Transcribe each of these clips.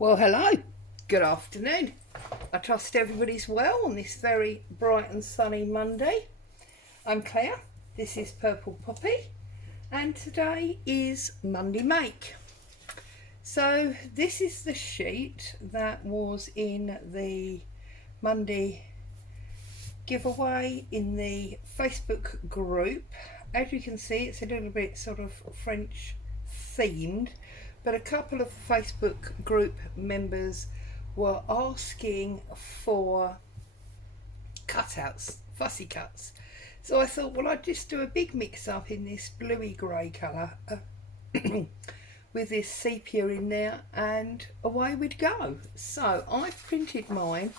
Well, hello, good afternoon. I trust everybody's well on this very bright and sunny Monday. I'm Claire, this is Purple Poppy, and today is Monday Make. So this is the sheet that was in the Monday giveaway in the Facebook group. As you can see, it's a little bit sort of French themed, but a couple of Facebook group members were asking for cutouts, fussy cuts. So I thought, well, I'd just do a big mix up in this bluey grey colour with this sepia in there, and away we'd go. So I've printed mine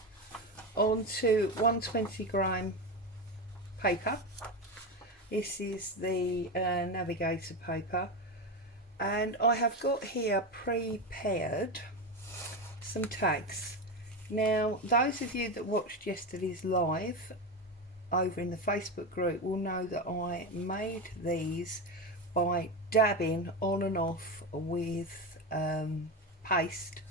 onto 120 gram paper. This is the navigator paper, and I have got here prepared some tags. Now, those of you that watched yesterday's live over in the Facebook group will know that I made these by dabbing on and off with paste,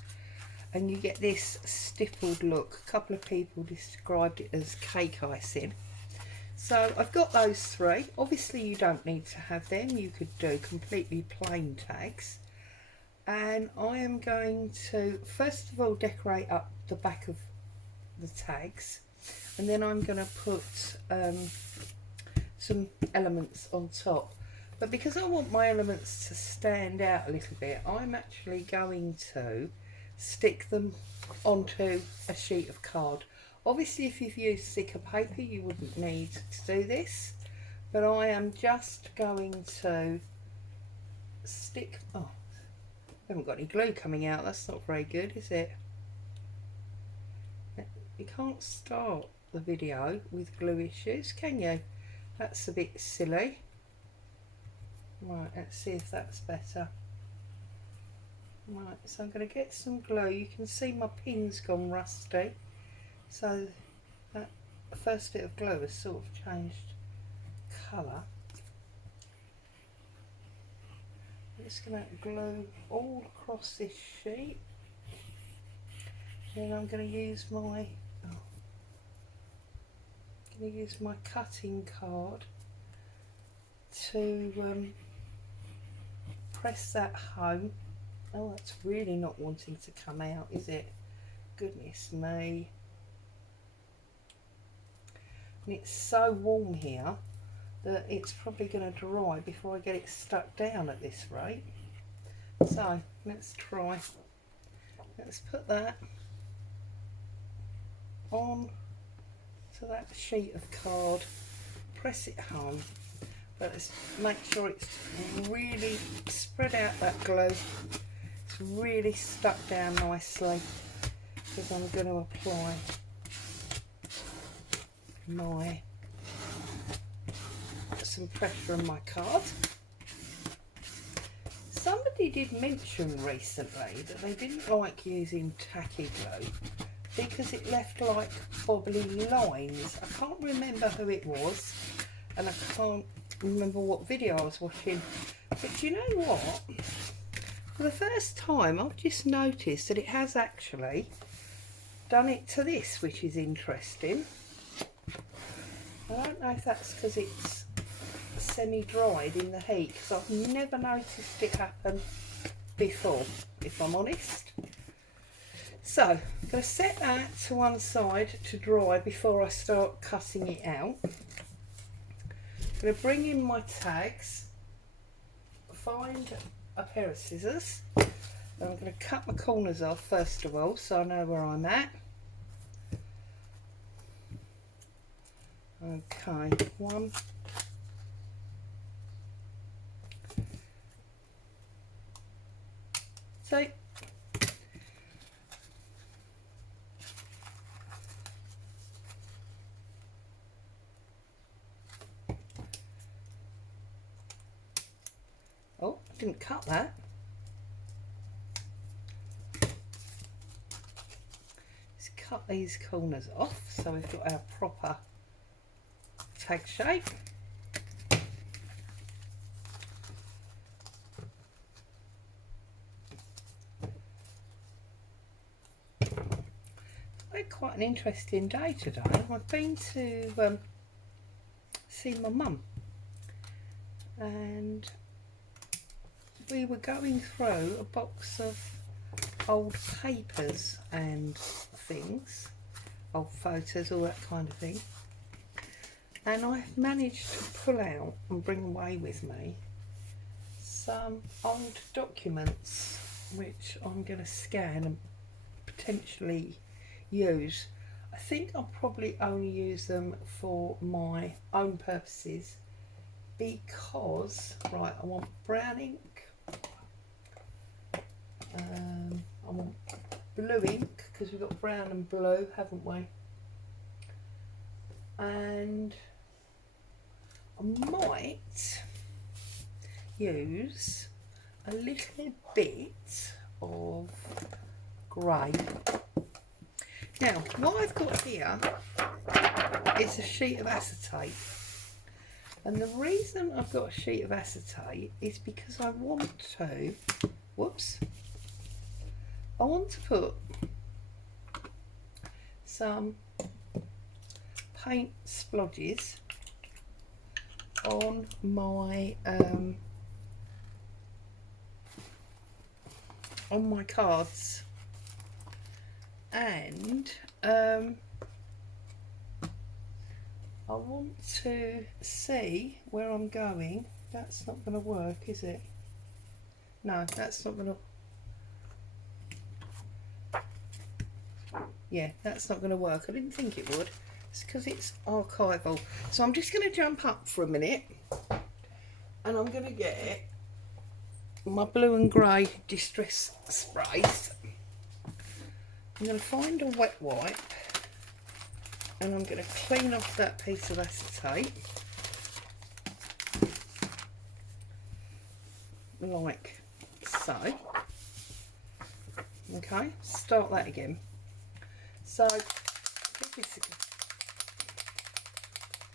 and you get this stippled look. A couple of people described it as cake icing. So I've got those three. Obviously you don't need to have them, you could do completely plain tags. And I am going to first of all decorate up the back of the tags, and then I'm going to put some elements on top. But because I want my elements to stand out a little bit, I'm actually going to stick them onto a sheet of card. Obviously, if you've used thicker paper, you wouldn't need to do this, but I am just going to stick, oh, I haven't got any glue coming out, that's not very good, is it? You can't start the video with glue issues, can you? That's a bit silly. Right, let's see if that's better. Right, so I'm going to get some glue. You can see my pin's gone rusty. So that first bit of glue has sort of changed colour. I'm just going to glue all across this sheet. Then I'm going to use my cutting card to press that home. Oh, that's really not wanting to come out, is it? Goodness me. And it's so warm here that it's probably going to dry before I get it stuck down at this rate. So let's try. Let's put that on to that sheet of card, press it home, but let's make sure it's really spread out that glue. It's really stuck down nicely, because I'm going to apply some pressure on my card. Somebody did mention recently that they didn't like using tacky glue because it left like bobbly lines. I can't remember who it was, and I can't remember what video I was watching, but you know what, for the first time I've just noticed that it has actually done it to this, which is interesting. I don't know if that's because it's semi-dried in the heat, because I've never noticed it happen before, if I'm honest. So I'm going to set that to one side to dry before I start cutting it out. I'm going to bring in my tags, find a pair of scissors, and I'm going to cut my corners off first of all so I know where I'm at. Okay, 1, 2, oh, I didn't cut that. Let's cut these corners off so we've got our proper tag shape. quite an interesting day today. I've been to see my mum, and we were going through a box of old papers and things, old photos, all that kind of thing, and I've managed to pull out and bring away with me some old documents which I'm going to scan and potentially use. I think I'll probably only use them for my own purposes because, right, I want brown ink, I want blue ink because we've got brown and blue, haven't we? And I might use a little bit of grey. Now, what I've got here is a sheet of acetate, and the reason I've got a sheet of acetate is because I want to, I want to put some paint splodges on my cards, and I want to see where I'm going. That's not going to work, is it? No, that's not going to. Yeah, that's not going to work. I didn't think it would. It's because it's archival. So I'm just going to jump up for a minute, and I'm going to get my blue and grey distress sprays. I'm going to find a wet wipe, and I'm going to clean off that piece of acetate like so. Okay, start that again. So give this a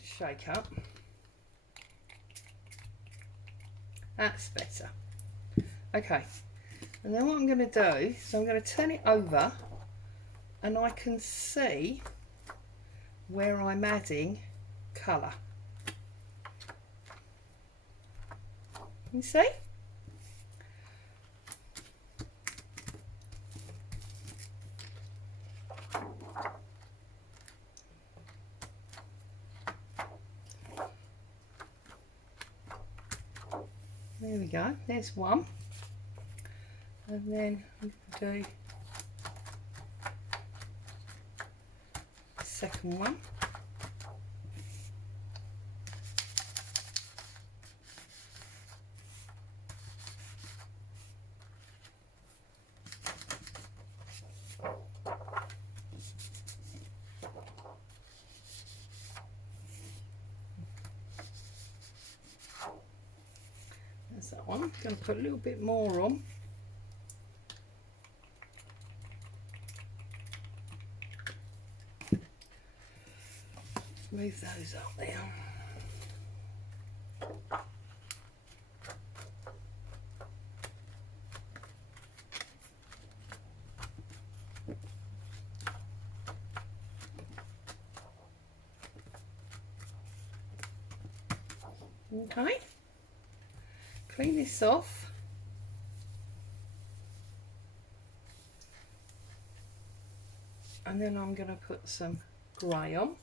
shake up. That's better. Okay, and then what I'm going to do is I'm going to turn it over, and I can see where I'm adding colour. You see? There we go, there's one. And then I'm going to do the second one. There's that one. I'm going to put a little bit more on. Move those up there. Okay, clean this off. And then I'm going to put some grey on.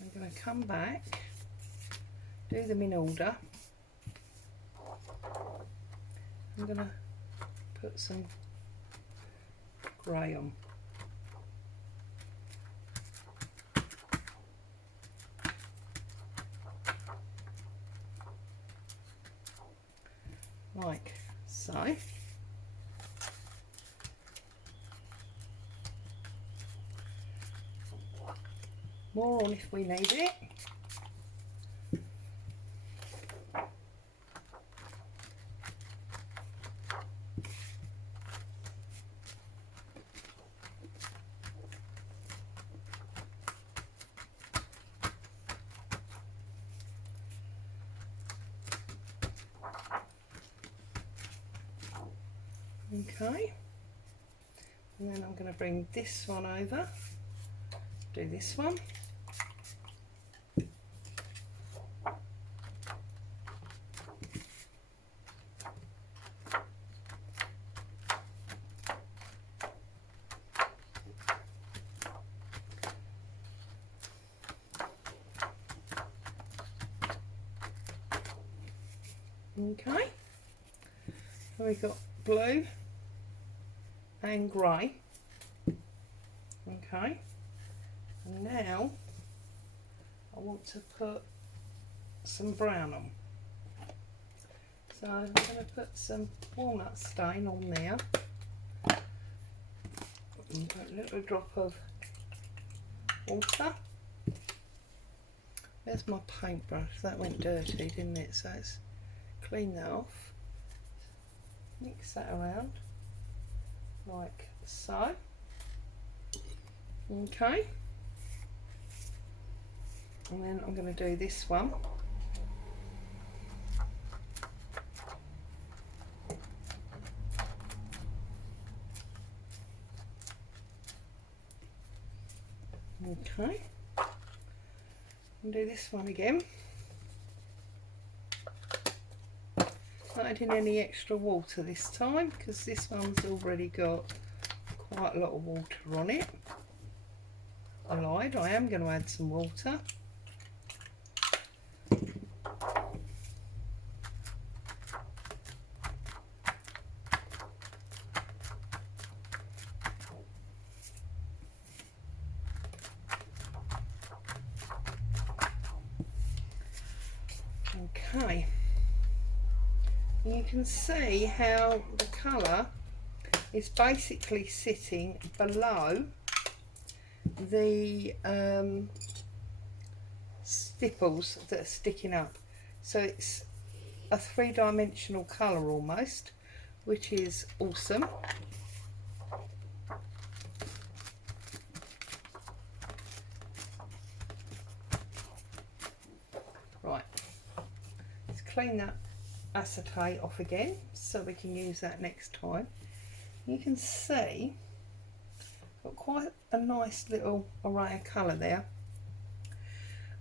I'm going to come back, do them in order. I'm going to put some grey on. Like so. More on if we need it. Okay, and then I'm going to bring this one over, do this one. Okay, so we've got blue and grey. Okay, and now I want to put some brown on. So I'm going to put some walnut stain on there and put a little drop of water. There's my paintbrush, that went dirty, didn't it? So let's clean that off, mix that around like so. Okay, and then I'm going to do this one. Okay, and do this one again. Not adding any extra water this time because this one's already got quite a lot of water on it. I lied, I am going to add some water. Okay, you can see how the colour is basically sitting below the stipples that are sticking up, so it's a three-dimensional colour almost, which is awesome. Right, let's clean that acetate off again so we can use that next time. You can see got quite a nice little array of colour there,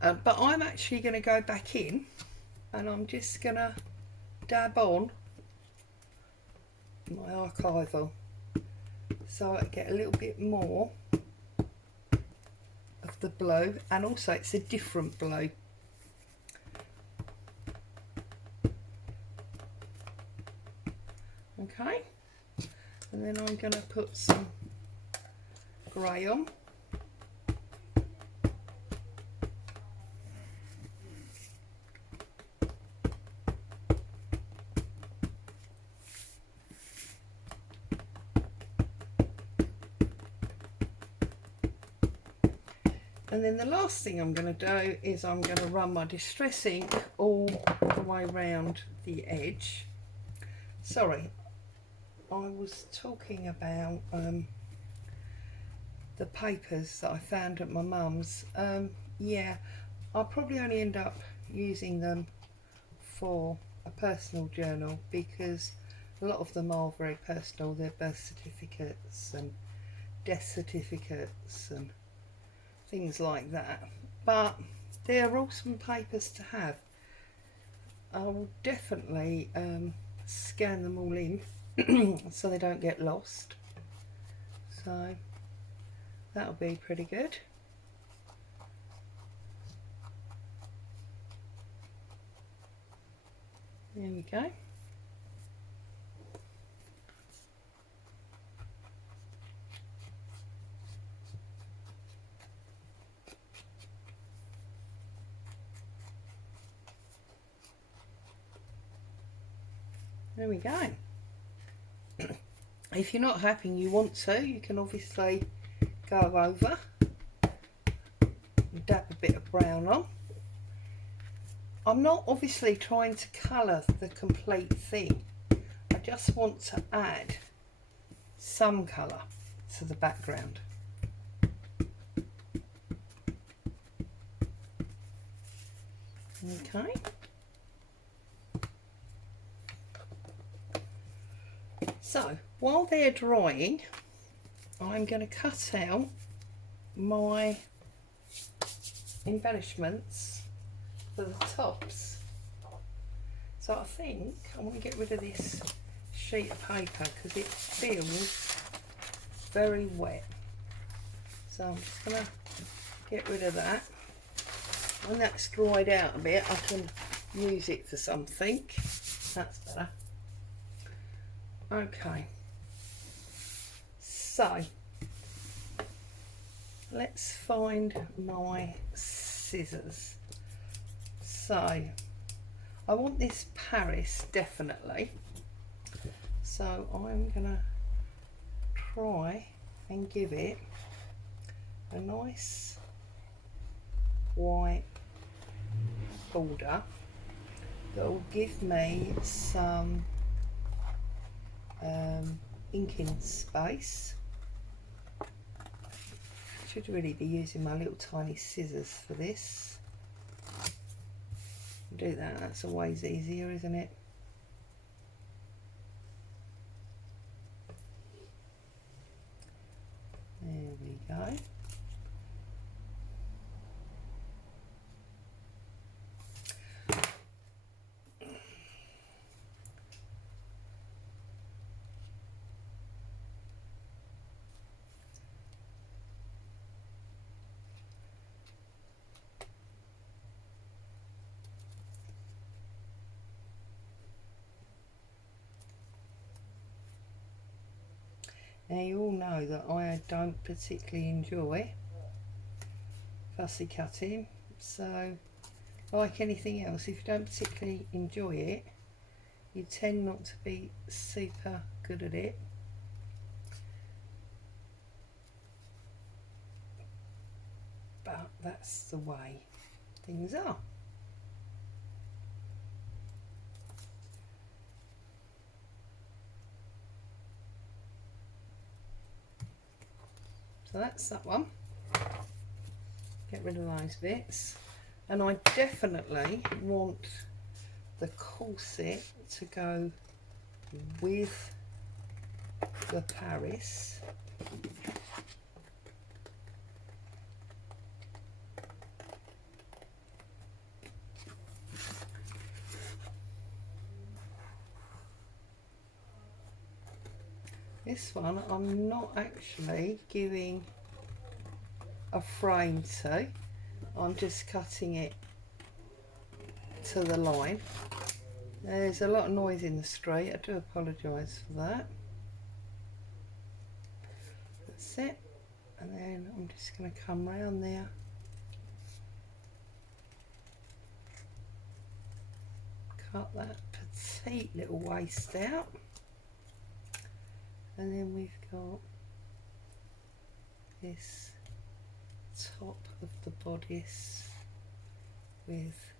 but I'm actually going to go back in and I'm just going to dab on my archival so I get a little bit more of the blue, and also it's a different blue. Okay, and then I'm going to put some grey on. And then the last thing I'm going to do is I'm going to run my distress ink all the way around the edge. Sorry, I was talking about the papers that I found at my mum's. Yeah, I'll probably only end up using them for a personal journal because a lot of them are very personal. They're birth certificates and death certificates and things like that, but they're awesome papers to have. I will definitely scan them all in so they don't get lost, so that'll be pretty good. There we go. There we go. If you're not happy and you want to, you can obviously go over and dab a bit of brown on. I'm not obviously trying to colour the complete thing. I just want to add some colour to the background. Okay. So while they're drying, I'm going to cut out my embellishments for the tops. So I think I want to get rid of this sheet of paper because it feels very wet. So I'm just going to get rid of that. When that's dried out a bit, I can use it for something. That's better. Okay. So let's find my scissors. So I want this Paris definitely. So I'm gonna try and give it a nice white border that will give me some inking space. Should really be using my little tiny scissors for this. Do that, that's always easier, isn't it? There we go. Now you all know that I don't particularly enjoy fussy cutting, so like anything else, if you don't particularly enjoy it, you tend not to be super good at it. But that's the way things are. So that's that one. Get rid of those bits. And I definitely want the corset to go with the Paris. This one I'm not actually giving a frame to, I'm just cutting it to the line. There's a lot of noise in the street, I do apologise for that. That's it, and then I'm just going to come round there. Cut that petite little waist out. And then we've got this top of the bodice with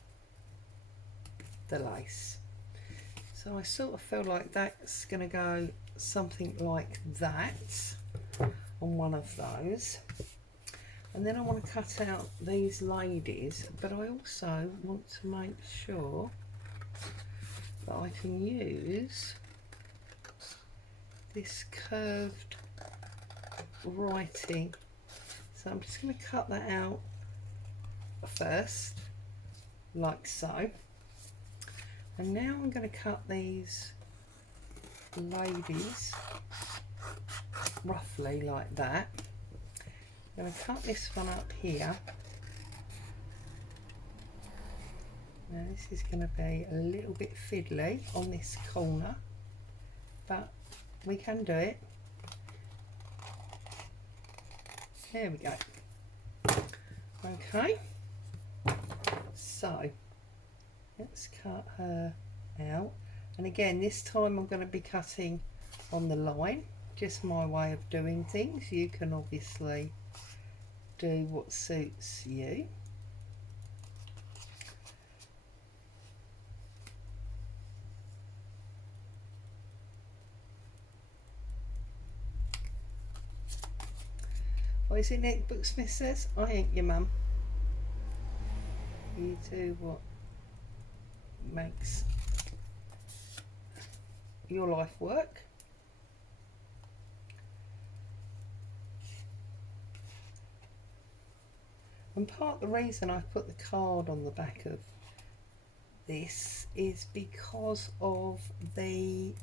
the lace. So I sort of feel like that's going to go something like that on one of those. And then I want to cut out these ladies, but I also want to make sure that I can use this curved writing. So I'm just going to cut that out first, like so. And now I'm going to cut these ladies roughly like that. I'm going to cut this one up here. Now this is going to be a little bit fiddly on this corner, but we can do it. There we go. Okay, so let's cut her out, and again this time I'm going to be cutting on the line, just my way of doing things. You can obviously do what suits you. What is it Nick Booksmith says? I ain't your mum. You do what makes your life work. And part of the reason I put the card on the back of this is because of the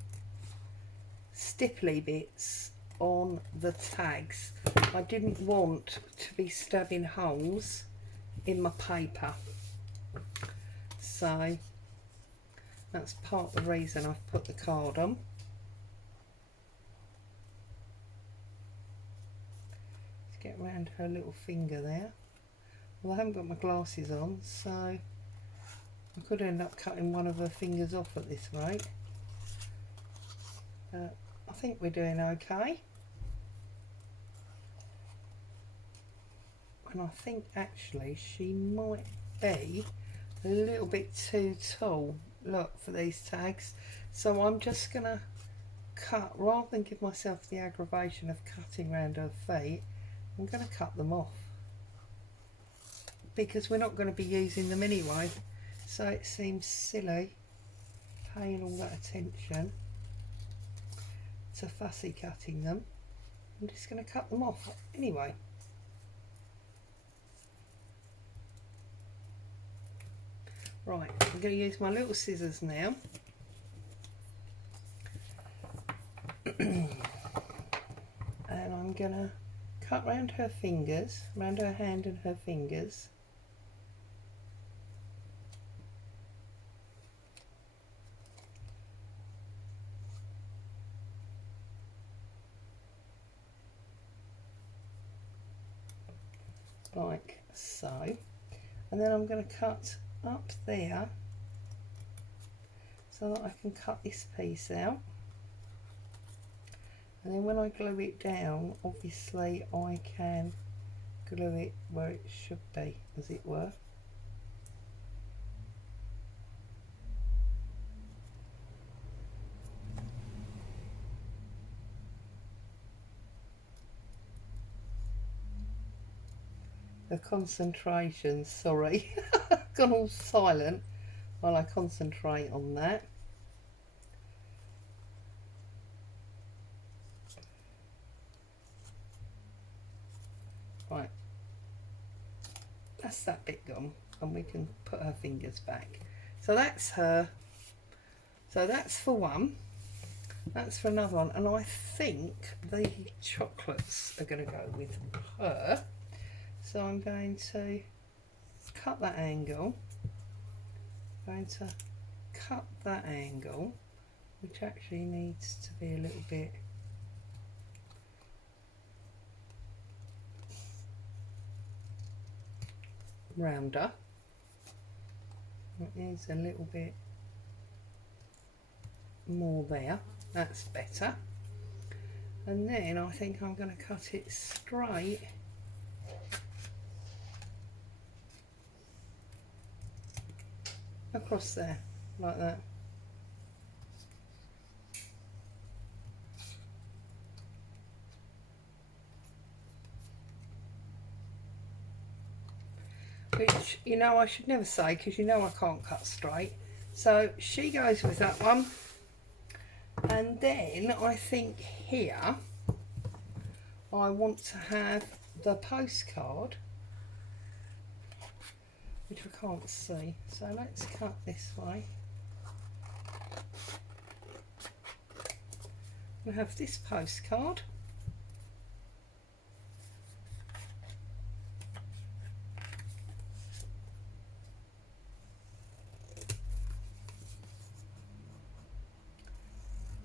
stipply bits on the tags. I didn't want to be stabbing holes in my paper, so that's part of the reason I've put the card on. Let's get around her little finger there. Well, I haven't got my glasses on, so I could end up cutting one of her fingers off at this rate. I think we're doing okay. And I think actually she might be a little bit too tall, look, for these tags. So I'm just going to cut, rather than give myself the aggravation of cutting around her feet, I'm going to cut them off, because we're not going to be using them anyway. So it seems silly paying all that attention to fussy cutting them. I'm just going to cut them off anyway. Right, I'm going to use my little scissors now. And I'm going to cut round her fingers, round her hand and her fingers. Like so. And then I'm going to cut up there so that I can cut this piece out, and then when I glue it down, obviously I can glue it where it should be, as it were. The concentration, sorry, gone all silent while I concentrate on that. Right, that's that bit gone, and we can put her fingers back. So that's her. So that's for one. That's for another one, and I think the chocolates are going to go with her. So I'm going to cut that angle. I'm going to cut that angle, which actually needs to be a little bit rounder. It needs a little bit more there. That's better. And then I think I'm going to cut it straight across there, like that. Which, you know, I should never say, because you know I can't cut straight. So she goes with that one. And then I think here I want to have the postcard, which I can't see. So let's cut this way. We have this postcard.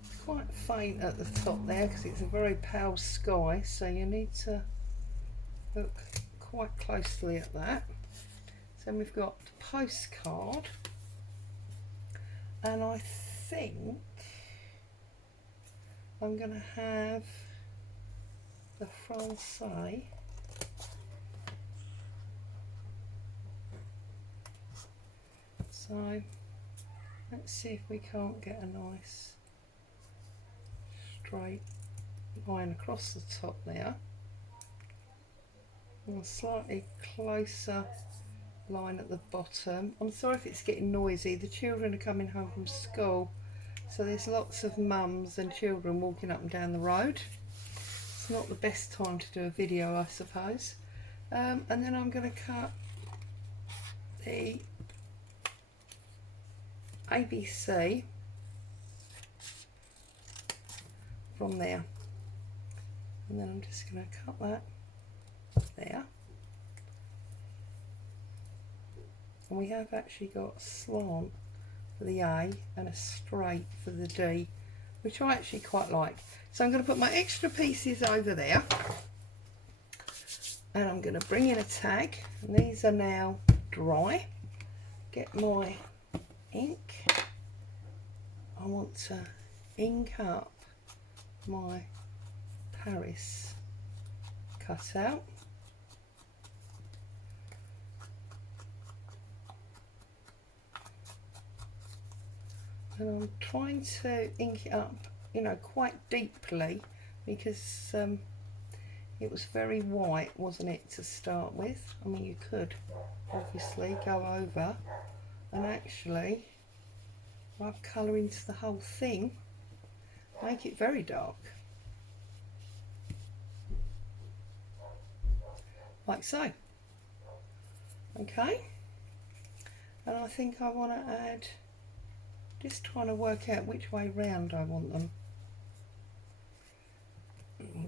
It's quite faint at the top there because it's a very pale sky, so you need to look quite closely at that. So we've got the postcard, and I think I'm going to have the Francais. So let's see if we can't get a nice straight line across the top there, and a slightly closer line at the bottom. I'm sorry if it's getting noisy, the children are coming home from school, so there's lots of mums and children walking up and down the road. It's not the best time to do a video, I suppose. and then I'm going to cut the ABC from there, and then I'm just going to cut that there, and we have actually got a slant for the A and a straight for the D, which I actually quite like. So I'm going to put my extra pieces over there, and I'm going to bring in a tag, and these are now dry. Get my ink. I want to ink up my Paris cutout. And I'm trying to ink it up, you know, quite deeply, because it was very white, wasn't it, to start with? I mean, you could obviously go over and actually rub colour into the whole thing, make it very dark, like so. Okay, and I think I want to add, just trying to work out which way round I want them.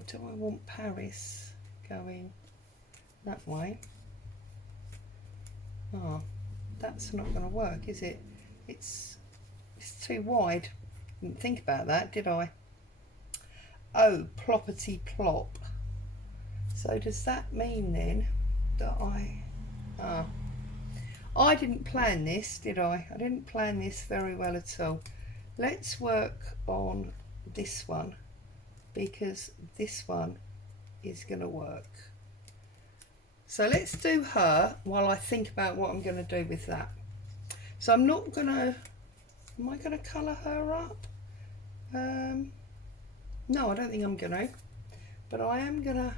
Do I want Paris going that way? Oh, that's not going to work, is it? It's too wide. Didn't think about that, did I? Oh, ploppity plop. So does that mean then that I didn't plan this, did I? I didn't plan this very well at all. Let's work on this one, because this one is going to work. So let's do her while I think about what I'm going to do with that. So I'm not going to, am I going to colour her up? No, I don't think I'm going to, but I am going to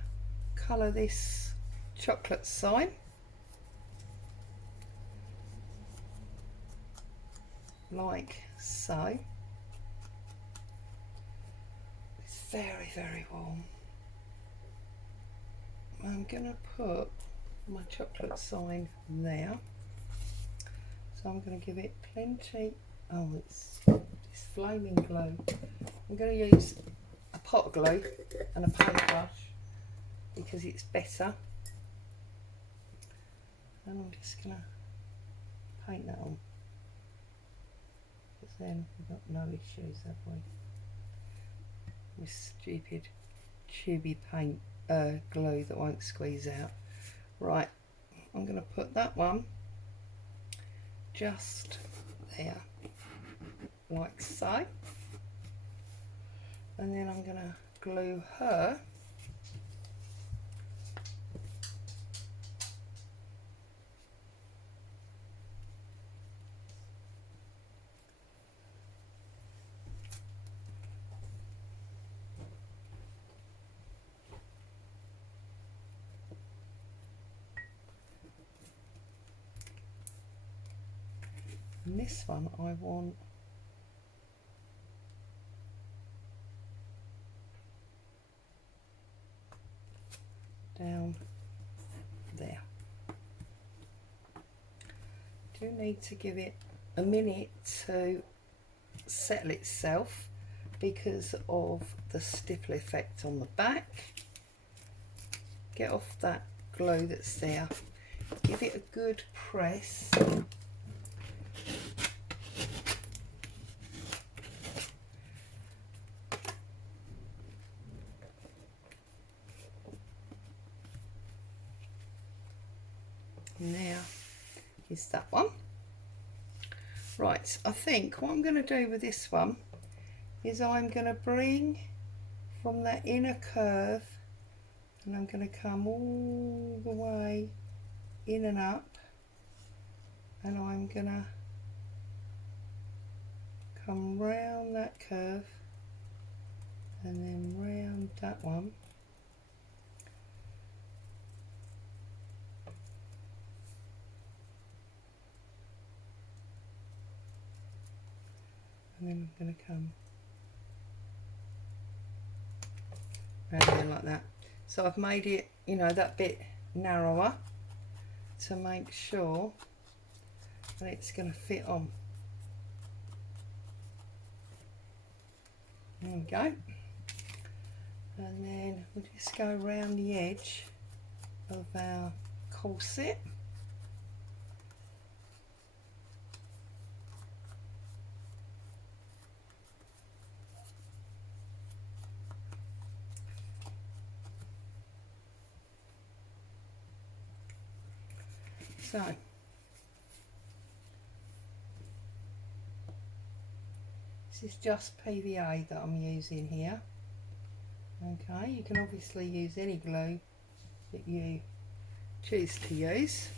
colour this chocolate sign. Like so. It's very, very warm. I'm going to put my chocolate sign there. So I'm going to give it plenty. Oh, it's flaming glue. I'm going to use a pot glue and a paintbrush because it's better. And I'm just going to paint that on. Because then we've got no issues, have we? With stupid tubey paint glue that won't squeeze out. Right, I'm going to put that one just there, like so, and then I'm going to glue her and this one I want down there. Do need to give it a minute to settle itself because of the stipple effect on the back. Get off that glue that's there, give it a good press. Now is that one. Right, I think what I'm going to do with this one is I'm going to bring from that inner curve and I'm going to come all the way in and up, and I'm going to come round that curve and then round that one. And then I'm going to come round there like that. So I've made it, you know, that bit narrower to make sure that it's going to fit on. There we go. And then we'll just go around the edge of our corset. So this is just PVA that I'm using here. Okay, you can obviously use any glue that you choose to use.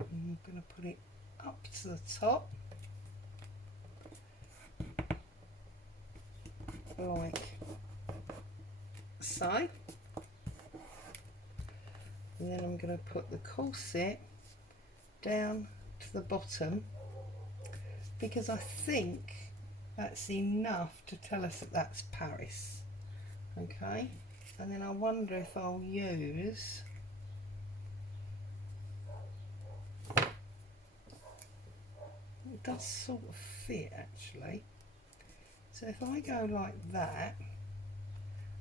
I'm going to put it up to the top like so. And then I'm going to put the corset down to the bottom, because I think that's enough to tell us that that's Paris. Okay, and then I wonder if I'll use it does sort of fit actually. So if I go like that,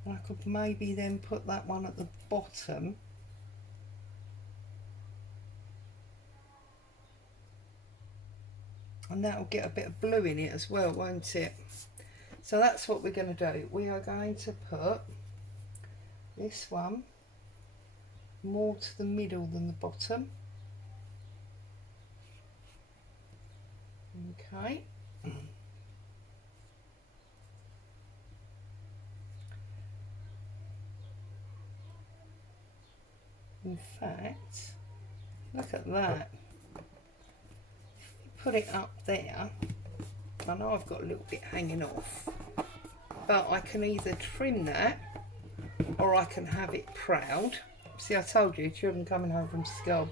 and I could maybe then put that one at the bottom. And that'll get a bit of blue in it as well, won't it? So that's what we're going to do. We are going to put this one more to the middle than the bottom. Okay. In fact, look at that. Put it up there. I know I've got a little bit hanging off, but I can either trim that or I can have it proud. See, I told you, children coming home from school.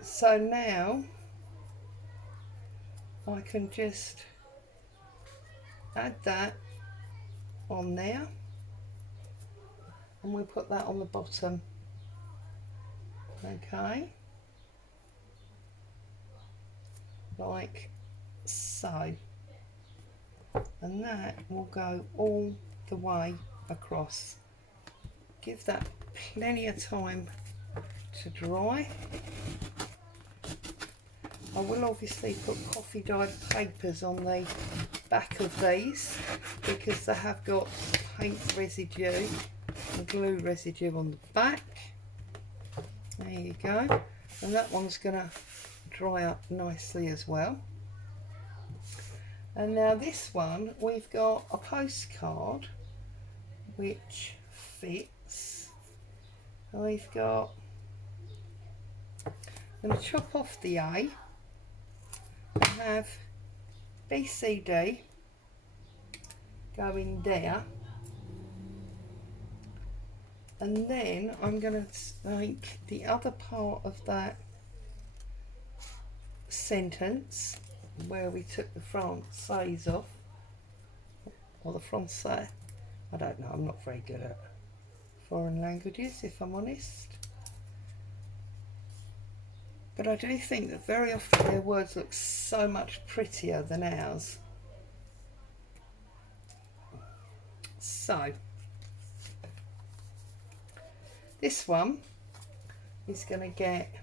So now I can just add that on there, and we'll put that on the bottom. Okay, like so, and that will go all the way across. Give that plenty of time to dry. I will obviously put coffee dyed papers on the back of these, because they have got paint residue and glue residue on the back. There you go, and that one's gonna dry up nicely as well. And now this one, we've got a postcard which fits. We've got, I'm going to chop off the A and have BCD going there, and then I'm going to make the other part of that sentence where we took the français off, or the français, I don't know, I'm not very good at foreign languages if I'm honest, but I do think that very often their words look so much prettier than ours. So this one is going to get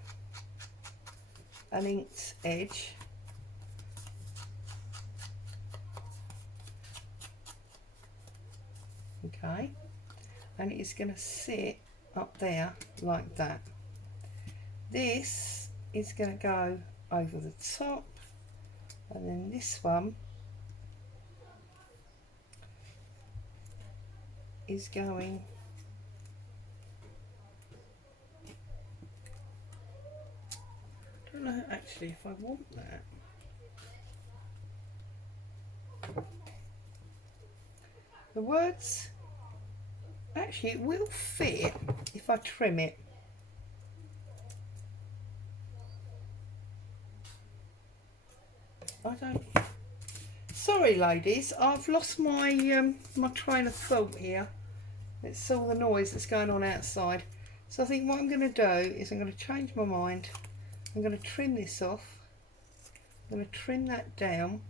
an inked edge, okay, and it is going to sit up there like that. This is going to go over the top, and then this one is going I don't know actually if I want that. The words, actually it will fit if I trim it. I don't, sorry ladies, I've lost my my train of thought here. It's all the noise that's going on outside. So I think what I'm going to do is I'm going to change my mind. I'm going to trim this off. I'm going to trim that down,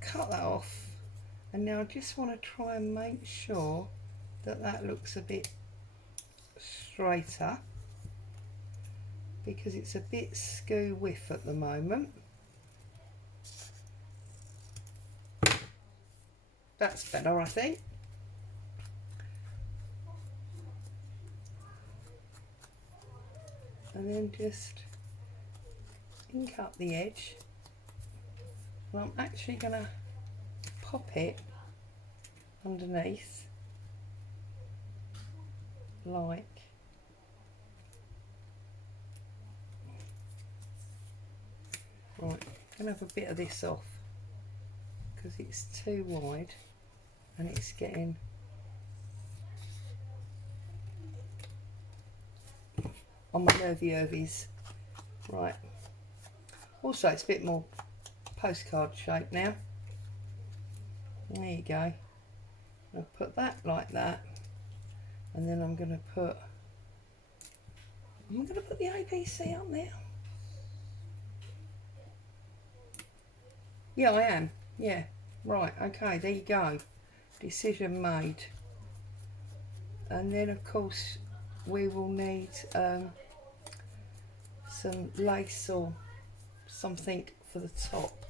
cut that off, and now I just want to try and make sure that that looks a bit straighter, because it's a bit skew whiff at the moment. That's better, I think. And then just ink up the edge. And I'm actually going to pop it underneath, like right. I'm going to have a bit of this off because it's too wide and it's getting on my nervy-ervies. Right. Also, it's a bit more postcard shape now. There you go. I'll put that like that, and then I'm going to put the ABC up there. Yeah, I am. Yeah. Right. Okay. There you go. Decision made. And then, of course, we will need some lace or something for the top.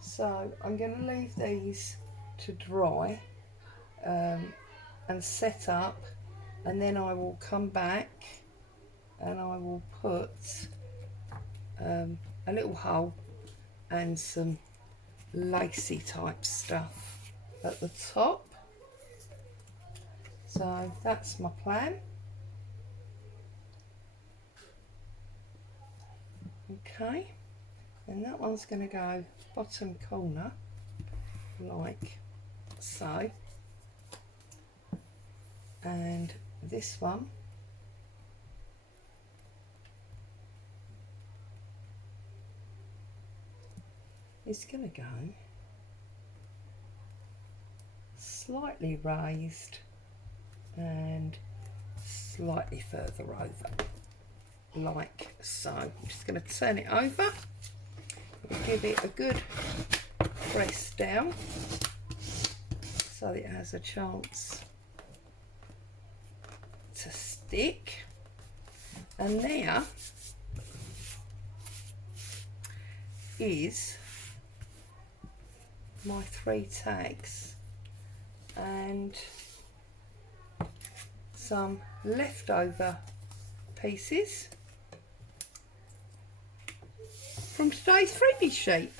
So I'm going to leave these to dry and set up, and then I will come back and I will put a little hole and some lacy type stuff at the top. So that's my plan. Okay, and that one's going to go bottom corner like so, and this one is going to go slightly raised and slightly further over, like so. I'm just going to turn it over, give it a good press down so that it has a chance to stick. And there is my 3 tags and some leftover pieces from today's freebie sheet.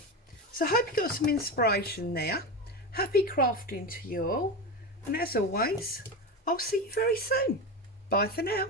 So I hope you got some inspiration there. Happy crafting to you all, and as always, I'll see you very soon. Bye for now.